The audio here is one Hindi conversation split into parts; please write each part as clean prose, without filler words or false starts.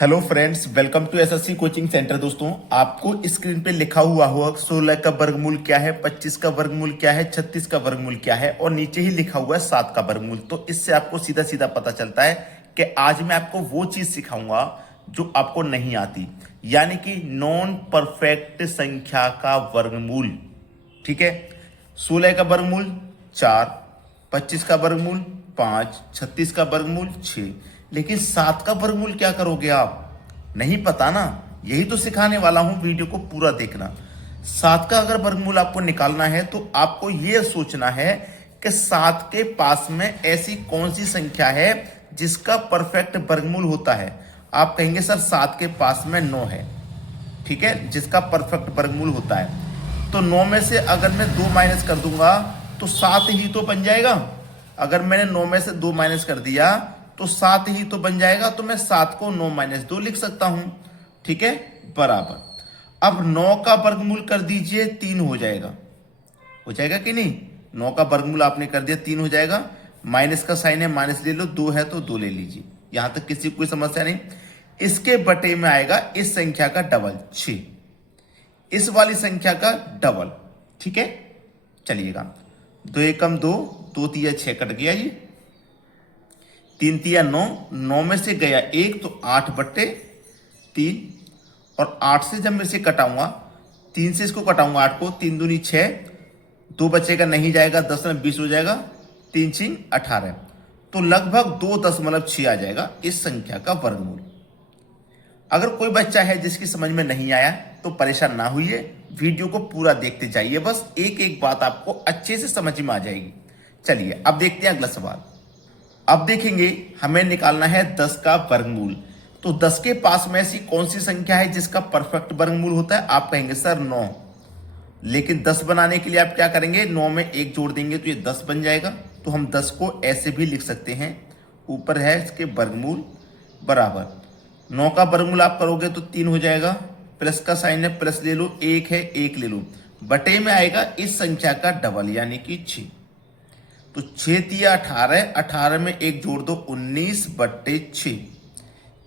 Hello friends, welcome to SSC coaching centre. दोस्तों, आपको स्क्रीन पे लिखा हुआ होगा 16 का वर्गमूल क्या है, 25 का वर्गमूल क्या है, 36 का वर्गमूल क्या है और नीचे ही लिखा हुआ है 7 का वर्गमूल। तो इससे आपको सीधा सीधा पता चलता है कि आज मैं आपको वो चीज सिखाऊंगा जो आपको नहीं आती, यानी कि नॉन परफेक्ट संख्या का वर्गमूल। ठीक है, 16 का वर्गमूल 4, 25 का वर्गमूल 5, 36 का वर्गमूल 6, लेकिन 7 का वर्गमूल क्या करोगे आप? नहीं पता ना, यही तो सिखाने वाला हूं, वीडियो को पूरा देखना। 7 का अगर वर्गमूल आपको निकालना है तो आपको यह सोचना है कि 7 के पास में ऐसी कौन सी संख्या है जिसका परफेक्ट वर्गमूल होता है। आप कहेंगे सर 7 के पास में 9 है, ठीक है, जिसका परफेक्ट वर्गमूल होता है। तो 9 में से अगर मैं 2 माइनस कर दूंगा तो 7 ही तो बन जाएगा। अगर मैंने 9 में से 2 माइनस कर दिया तो 7 ही तो बन जाएगा। तो मैं 7 को 9 माइनस 2 लिख सकता हूं, ठीक है, बराबर। अब 9 का वर्गमूल कर दीजिए, 3 हो जाएगा। हो जाएगा कि नहीं? 9 का वर्गमूल आपने कर दिया, 3 हो जाएगा। माइनस का साइन है, माइनस ले लो, 2 है तो 2 ले लीजिए। यहां तक किसी कोई समस्या नहीं। इसके बटे में आएगा इस संख्या का डबल 6, इस वाली संख्या का डबल, ठीक है। चलिएगा, 2 एकम 2, 2 तिया 6 कट गया जी, 3 तिया 9, 9 में से गया 1 तो 8 बट्टे 3, और 8 से जब मैं इसे कटाऊंगा, 3 से इसको कटाऊंगा 8 को, 3 दूनी 6, 2 बचेगा नहीं जाएगा, 10 में 20 हो जाएगा, 3 छिंग 18, तो लगभग 2.6 आ जाएगा इस संख्या का वर्गमूल। अगर कोई बच्चा है जिसकी समझ में नहीं आया तो परेशान ना होइए, वीडियो को पूरा देखते जाइए, बस एक एक बात आपको अच्छे से समझ में आ जाएगी। चलिए अब देखते हैं अगला सवाल। अब देखेंगे हमें निकालना है 10 का वर्गमूल। तो 10 के पास में ऐसी कौन सी संख्या है जिसका परफेक्ट वर्गमूल होता है? आप कहेंगे सर 9, लेकिन 10 बनाने के लिए आप क्या करेंगे, 9 में 1 जोड़ देंगे तो ये 10 बन जाएगा। तो हम 10 को ऐसे भी लिख सकते हैं, ऊपर है इसके वर्गमूल बराबर 9 का वर्गमूल आप करोगे तो 3 हो जाएगा, प्लस का साइन है, प्लस ले लो, 1 है 1 ले लो, बटे में आएगा इस संख्या का डबल यानी कि 6। तो 6 तिया 18, 18 में 1 जोड़ दो 19 बट्टे 6,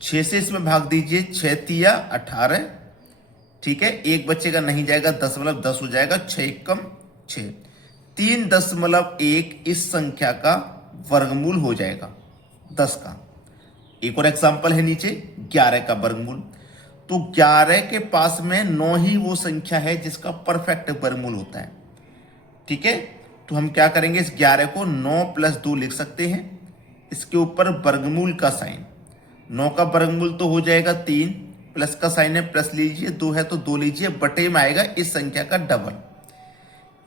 6 से इसमें भाग दीजिए, 6 तिया 18, ठीक है, 1 बचेगा नहीं जाएगा, 10 हो जाएगा, 6 एकम 6, 3.1 इस संख्या का वर्गमूल हो जाएगा 10 का। एक और एग्जांपल है नीचे, 11 का वर्गमूल। तो 11 के पास में 9 ही वो संख्या है जिसका परफेक्ट वर्गमूल होता है, ठीक है। तो हम क्या करेंगे, इस 11 को 9 प्लस 2 लिख सकते हैं, इसके ऊपर वर्गमूल का साइन, 9 का वर्गमूल तो हो जाएगा 3, प्लस का साइन है, प्लस लीजिए, 2 है तो 2 लीजिए, बटे में आएगा इस संख्या का डबल,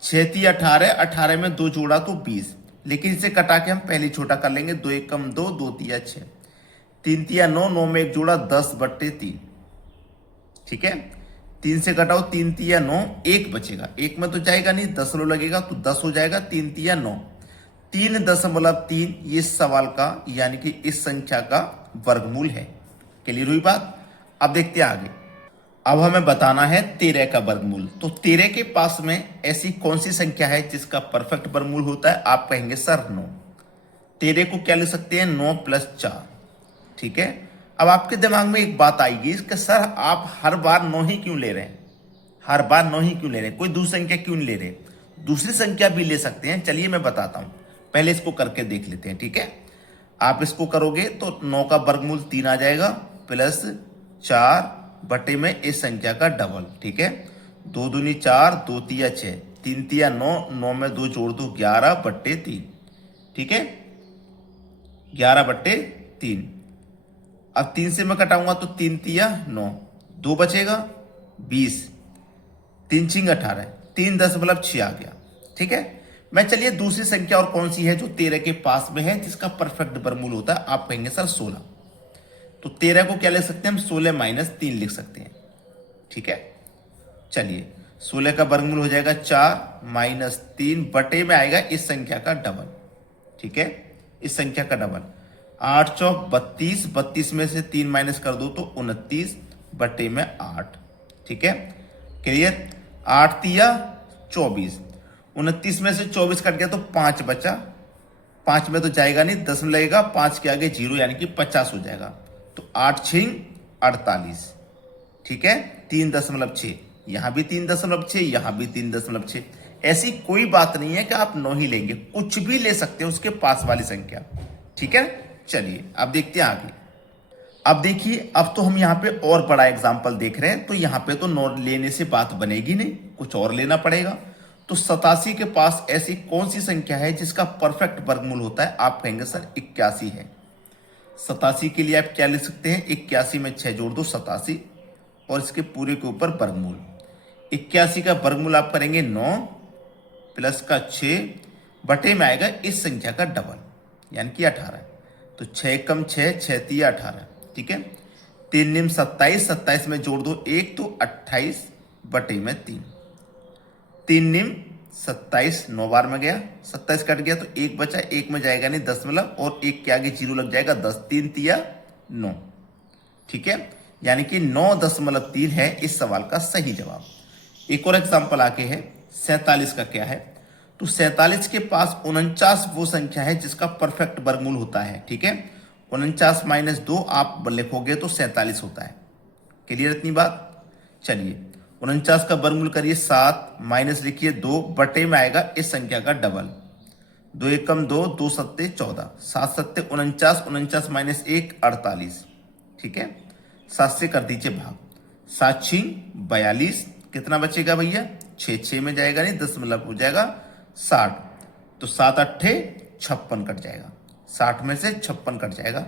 6 ती 18, 18 में 2 जोड़ा तो 20, लेकिन इसे कटा के हम पहले छोटा कर लेंगे, 2 एकम 2, 2 तिया 6, 3 तिया 9, 9 में 1 जोड़ा 10 बट्टे 3, ठीक है। 3 से घटाओ, 3 तिया 9, 1 बचेगा, 1 में तो जाएगा नहीं, 10 लो लगेगा तो 10 हो जाएगा, 3 तिया 9, 3.3 ये सवाल का यानी कि इस संख्या का वर्गमूल है। क्लियर हुई बात? अब देखते हैं आगे। अब हमें बताना है 13 का वर्गमूल। तो 13 के पास में ऐसी कौन सी संख्या है जिसका परफेक्ट वर्गमूल होता है? आप कहेंगे सर 9। 13 को क्या लिख सकते हैं, 9 प्लस 4, ठीक है। अब आपके दिमाग में एक बात आएगी कि सर आप हर बार 9 ही क्यों ले रहे हैं, हर बार 9 ही क्यों ले रहे हैं, कोई दूसरी संख्या क्यों नहीं ले रहे? दूसरी संख्या भी ले सकते हैं, चलिए मैं बताता हूं, पहले इसको करके देख लेते हैं, ठीक है। आप इसको करोगे तो 9 का वर्गमूल 3 आ जाएगा, प्लस 4 बटे में इस संख्या का डबल, ठीक है, 2 दूनी 4, 2 तिया 6, 3 तिया 9, 9 में 2 जोड़ दो 11 बट्टे 3, ठीक है, 11 बट्टे 3। अब 3 से मैं कटाऊंगा तो 3 तिया 9, 2 बचेगा 20, 3 छिंग 18, 3.6 आ गया, ठीक है। मैं चलिए दूसरी संख्या और कौन सी है जो 13 के पास में है जिसका परफेक्ट वर्गमूल होता है? आप कहेंगे सर 16। तो 13 को क्या लिख सकते हैं हम, 16 माइनस 3 लिख सकते हैं, ठीक है। चलिए 16 का वर्गमूल हो जाएगा 4 माइनस 3 बटे में आएगा इस संख्या का डबल, ठीक है, इस संख्या का डबल, 8 चौक 32, 32 में से 3 माइनस कर दो तो 29 बटे में 8, ठीक है, क्लियर। 8 तिया 24, 29 में से 24 कट गया तो 5 बचा, 5 में तो जाएगा नहीं, 10 में लगेगा, 5 के आगे 0 यानी कि 50 हो जाएगा। तो 8 छिंग 48। ठीक है, 3.6, यहां भी 3.6, यहां भी 3.6। ऐसी कोई बात नहीं है कि आप 9 ही लेंगे, कुछ भी ले सकते हैं उसके पास वाली संख्या। ठीक है, चलिए अब देखते हैं आगे। अब देखिए, अब तो हम यहाँ पे और बड़ा एग्जाम्पल देख रहे हैं, तो यहाँ पे तो 9 लेने से बात बनेगी नहीं, कुछ और लेना पड़ेगा। तो 87 के पास ऐसी कौन सी संख्या है जिसका परफेक्ट वर्गमूल होता है? आप कहेंगे सर 81 है। 87 के लिए आप क्या लिख सकते हैं? 81 में 6 जोड़ दो 87, और इसके पूरे के ऊपर वर्गमूल। 81 का वर्गमूल आप करेंगे 9 प्लस का 6 बटे में आएगा इस संख्या का डबल, यानी कि 18। तो 6 कम 6, 6 तिया 18। ठीक है, 3 निम 27, 27 में जोड़ दो 1 तो 28 बटे में 3। 3 निम 27, 9 बार में गया, 27 कट गया तो 1 बचा, 1 में जाएगा नहीं दशमलव, और 1 के आगे 0 लग जाएगा 10, 3 तिया 9। ठीक है, यानी कि 9.3 है इस सवाल का सही जवाब। एक और एग्जाम्पल आके है 47 का क्या है? तो 47 के पास 49 वो संख्या है जिसका परफेक्ट वर्गमूल होता है। ठीक है, 49 माइनस 2 आप लिखोगे तो 47 होता है। क्लियर इतनी बात? चलिए 49 का वर्गमूल करिए 7, माइनस लिखिए 2 बटे में आएगा इस संख्या का डबल। 2 एकम 2, 2 सत्ते 14, 7 सत्ते 49, 49 माइनस 1 48। ठीक है, 7 से कर दीजिए भाग, 7 6 42, कितना बचेगा भैया? 6, 6 में जाएगा नहीं दशमलव हो जाएगा 60। तो 7 अट्ठे 56 कट जाएगा, 60 में से 56 कट जाएगा,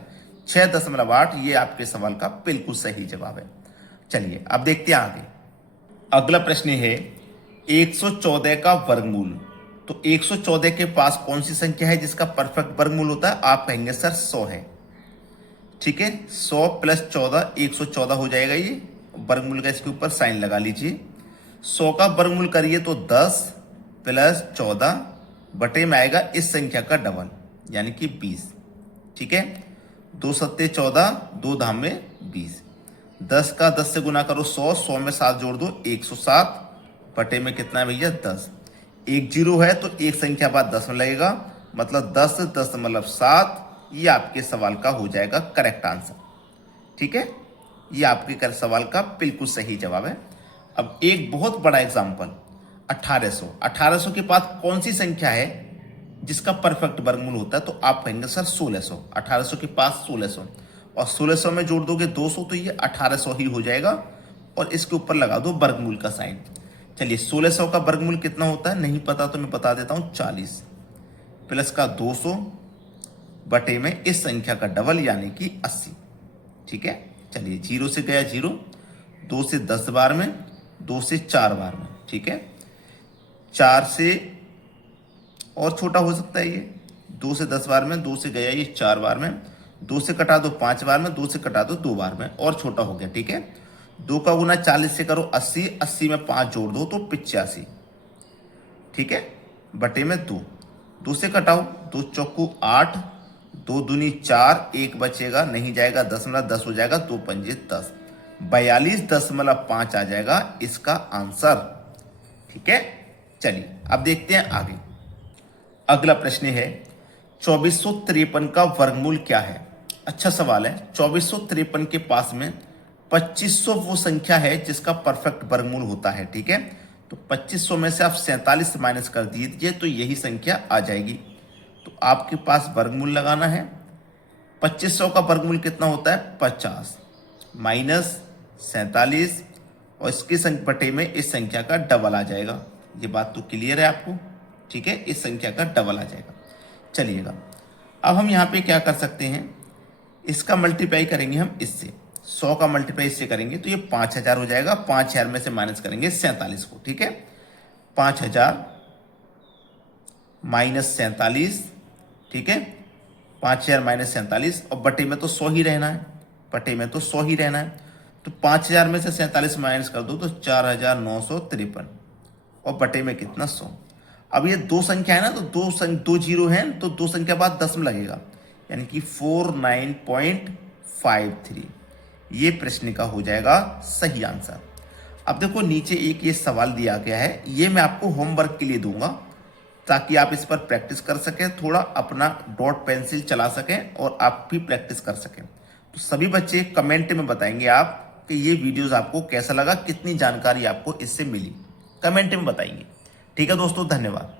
6.8। ये आपके सवाल का बिल्कुल सही जवाब है। चलिए अब देखते हैं आगे। अगला प्रश्न है 114 का वर्गमूल। तो 114 के पास कौन सी संख्या है जिसका परफेक्ट वर्गमूल होता है? आप कहेंगे सर 100 है। ठीक है, 100 प्लस 14 114 हो जाएगा। ये वर्गमूल का इसके ऊपर साइन लगा लीजिए। 100 का वर्गमूल करिए तो 10 प्लस 14 बटे में आएगा इस संख्या का डबल, यानी कि 20। ठीक है, 2 सत्ते 14, 2 धाम में 20। 10 का 10 से गुना करो 100, 100 में 7 जोड़ दो 107 बटे में कितना है भैया? 10। 1 0 है तो एक संख्या बाद 10 में लगेगा, मतलब 10.7। ये आपके सवाल का हो जाएगा करेक्ट आंसर। ठीक है, ये आपके सवाल का बिल्कुल सही जवाब है। अब एक बहुत बड़ा एग्जाम्पल 1800। 1800 के पास कौन सी संख्या है जिसका परफेक्ट वर्गमूल होता है? तो आप कहेंगे सर 1600। 1800 के पास 1600, और 1600 में जोड़ दोगे 200 तो ये 1800 ही हो जाएगा, और इसके ऊपर लगा दो वर्गमूल का साइन। चलिए 1600 का वर्गमूल कितना होता है? नहीं पता तो मैं बता देता हूं, 40 प्लस का 200 बटे में इस संख्या का डबल, यानी कि 80। ठीक है, चलिए 0 से गया 0, 2 से 10 बार में, 2 से 4 बार में। ठीक है, 4 से और छोटा हो सकता है ये, 2 से 10 बार में, 2 से गया ये 4 बार में, 2 से कटा दो 5 बार में, 2 से कटा दो 2 बार में, और छोटा हो गया। ठीक है, 2 का गुना 40 से करो 80, 80 में 5 जोड़ दो तो 85। ठीक है, बटे में 2, 2 से कटाओ 2 चौकू 8, 2 दूनी 4, 1 बचेगा नहीं जाएगा दशमलव, 10 हो जाएगा, 2 पंजे 10, 42.5 आ जाएगा इसका आंसर। ठीक है, चलिए अब देखते हैं आगे। अगला प्रश्न है 2453 का वर्गमूल क्या है? अच्छा सवाल है। 2453 के पास में 2500 वो संख्या है जिसका परफेक्ट वर्गमूल होता है। ठीक है, तो 2500 में से आप 47 माइनस कर दीजिए तो यही संख्या आ जाएगी। तो आपके पास वर्गमूल लगाना है। 2500 का वर्गमूल कितना होता है? 50 माइनस 47, और इसकी बटे में इस संख्या का डबल आ जाएगा। ये बात तो क्लियर है आपको? ठीक है, इस संख्या का डबल आ जाएगा। चलिएगा अब हम यहाँ पे क्या कर सकते हैं, इसका मल्टीप्लाई करेंगे हम इससे, 100 का मल्टीप्लाई इससे करेंगे तो ये 5000 हो जाएगा। 5000 में से माइनस करेंगे 47 को। ठीक है, 5000 माइनस 47। ठीक है, 5000 माइनस 47, और बटे में तो 100 ही रहना है, बटे में तो 100 ही रहना है। तो 5000 में से 47 माइनस कर दो तो 4953, और बटे में कितना? 100। अब ये दो संख्या है ना, तो दो जीरो है तो दो संख्या बाद 10 में लगेगा, यानी कि 49.53। ये प्रश्न का हो जाएगा सही आंसर। अब देखो नीचे एक ये सवाल दिया गया है, ये मैं आपको होमवर्क के लिए दूंगा ताकि आप इस पर प्रैक्टिस कर सकें, थोड़ा अपना डॉट पेंसिल चला सकें और आप भी प्रैक्टिस कर सकें। तो सभी बच्चे कमेंट में बताएंगे आप कि ये वीडियोस आपको कैसा लगा, कितनी जानकारी आपको इससे मिली, कमेंट में बताएंगे। ठीक है दोस्तों, धन्यवाद।